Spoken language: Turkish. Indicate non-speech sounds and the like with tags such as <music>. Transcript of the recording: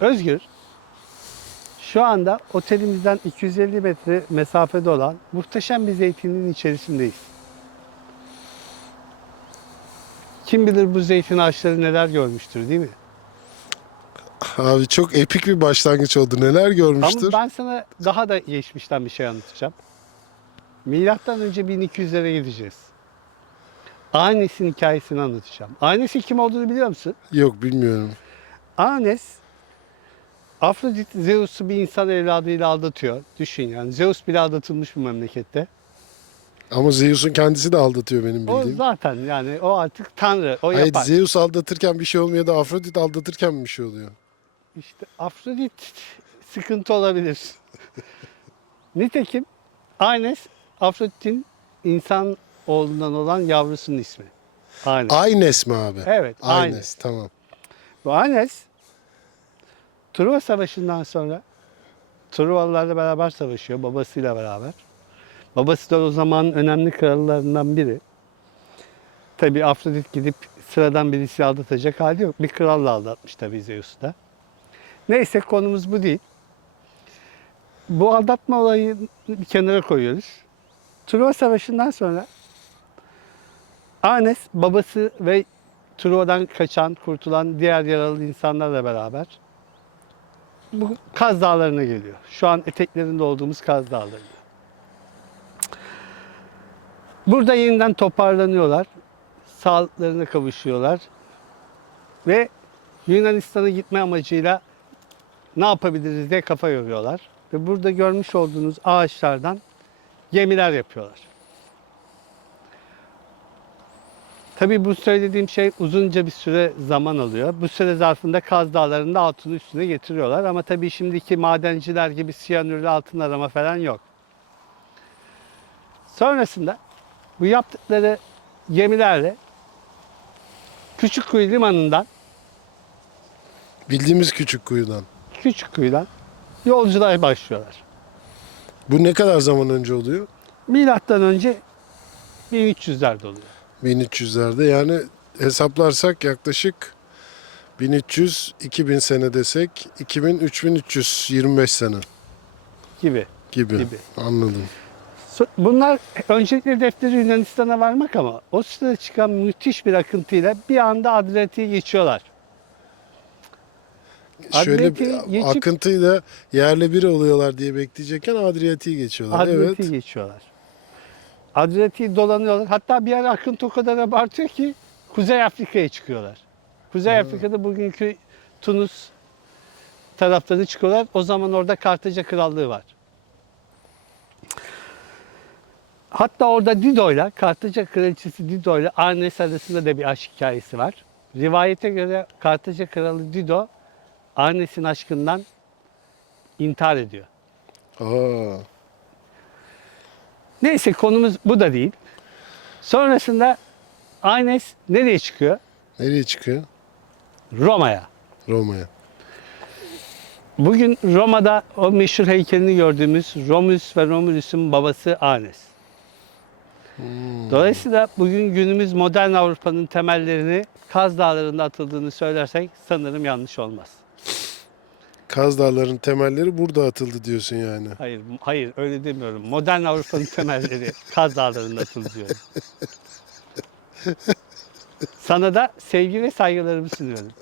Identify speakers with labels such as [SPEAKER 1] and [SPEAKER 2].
[SPEAKER 1] Özgür, şu anda otelimizden 250 metre mesafede olan muhteşem bir zeytinin içerisindeyiz. Kim bilir bu zeytin ağaçları neler görmüştür değil mi?
[SPEAKER 2] Abi çok epik bir başlangıç oldu. Neler görmüştür?
[SPEAKER 1] Ama ben sana daha da geçmişten bir şey anlatacağım. Milattan önce 1200'lere gideceğiz. Anes'in hikayesini anlatacağım. Anes'in kim olduğunu biliyor musun?
[SPEAKER 2] Yok bilmiyorum.
[SPEAKER 1] Anes Afrodit Zeus'u bir insan evladıyla aldatıyor. Düşün yani Zeus bile aldatılmış bu memlekette.
[SPEAKER 2] Ama Zeus'un kendisi de aldatıyor benim
[SPEAKER 1] O
[SPEAKER 2] bildiğim.
[SPEAKER 1] zaten yani o artık tanrı. O
[SPEAKER 2] Hayır
[SPEAKER 1] yapar.
[SPEAKER 2] Zeus aldatırken bir şey olmuyor da Afrodit aldatırken bir şey oluyor?
[SPEAKER 1] İşte Afrodit sıkıntı olabilir. <laughs> Nitekim Anes Afrodit'in insan oğlundan olan yavrusunun ismi. Anes.
[SPEAKER 2] Aynes mi abi?
[SPEAKER 1] Evet,
[SPEAKER 2] Aynes.
[SPEAKER 1] Aynes.
[SPEAKER 2] Tamam.
[SPEAKER 1] Bu Anes Truva Savaşı'ndan sonra Truvalılarla beraber savaşıyor babasıyla beraber. Babası da o zamanın önemli krallarından biri. Tabi Afrodit gidip sıradan birisi aldatacak hali yok. Bir kralla aldatmış tabi Zeus'u da. Neyse konumuz bu değil. Bu aldatma olayını bir kenara koyuyoruz. Truva Savaşı'ndan sonra Anes babası ve Truva'dan kaçan, kurtulan diğer yaralı insanlarla beraber bu Kaz Dağları'na geliyor. Şu an eteklerinde olduğumuz Kaz Dağları'na. Burada yeniden toparlanıyorlar. Sağlıklarına kavuşuyorlar. Ve Yunanistan'a gitme amacıyla ne yapabiliriz diye kafa yoruyorlar. Ve burada görmüş olduğunuz ağaçlardan gemiler yapıyorlar. Tabii bu söylediğim şey uzunca bir süre zaman alıyor. Bu süre zarfında Kaz Dağları'nda altını üstüne getiriyorlar. Ama tabii şimdiki madenciler gibi siyanürlü altın arama falan yok. Sonrasında bu yaptıkları gemilerle Küçükkuyu Limanı'ndan,
[SPEAKER 2] Bildiğimiz küçük kuyudan.
[SPEAKER 1] Küçükkuyu'dan yolculuğa başlıyorlar.
[SPEAKER 2] Bu ne kadar zaman önce oluyor?
[SPEAKER 1] Milattan önce 1300'lerde oluyor.
[SPEAKER 2] 1300'lerde yani hesaplarsak yaklaşık 1300-2000 sene desek 2000-3325 sene
[SPEAKER 1] gibi.
[SPEAKER 2] gibi.
[SPEAKER 1] Gibi.
[SPEAKER 2] Anladım.
[SPEAKER 1] Bunlar öncelikle hedefleri Yunanistan'a varmak ama o sırada çıkan müthiş bir akıntıyla bir anda Adriyatik'e geçiyorlar.
[SPEAKER 2] Şöyle bir
[SPEAKER 1] geçip-
[SPEAKER 2] akıntıyla yerle bir oluyorlar diye bekleyecekken Adriyatik'i geçiyorlar.
[SPEAKER 1] Adriyatik'e
[SPEAKER 2] evet.
[SPEAKER 1] geçiyorlar. Adriyatik'i dolanıyorlar. Hatta bir ara akıntı o kadar abartıyor ki Kuzey Afrika'ya çıkıyorlar. Kuzey Afrika'da bugünkü Tunus taraflarına çıkıyorlar. O zaman orada Kartaca Krallığı var. Hatta orada Dido'yla, Kartaca Kraliçesi Dido'yla Arnes arasında da bir aşk hikayesi var. Rivayete göre Kartaca Kralı Dido, Arnes'in aşkından intihar ediyor.
[SPEAKER 2] Aa,
[SPEAKER 1] Neyse konumuz bu da değil. Sonrasında Aynes nereye çıkıyor?
[SPEAKER 2] nereye çıkıyor?
[SPEAKER 1] Roma'ya.
[SPEAKER 2] Roma'ya.
[SPEAKER 1] Bugün Roma'da o meşhur heykelini gördüğümüz Romulus ve Romulus'un babası Anes. Dolayısıyla bugün günümüz modern Avrupa'nın temellerini Kaz Dağları'nda atıldığını söylersek sanırım yanlış olmaz.
[SPEAKER 2] Kaz Dağları'nın temelleri burada atıldı diyorsun yani.
[SPEAKER 1] Hayır, hayır öyle demiyorum. Modern Avrupa'nın temelleri <laughs> Kaz Dağları'nda atıldı diyorum. Sana da sevgi ve saygılarımı sunuyorum.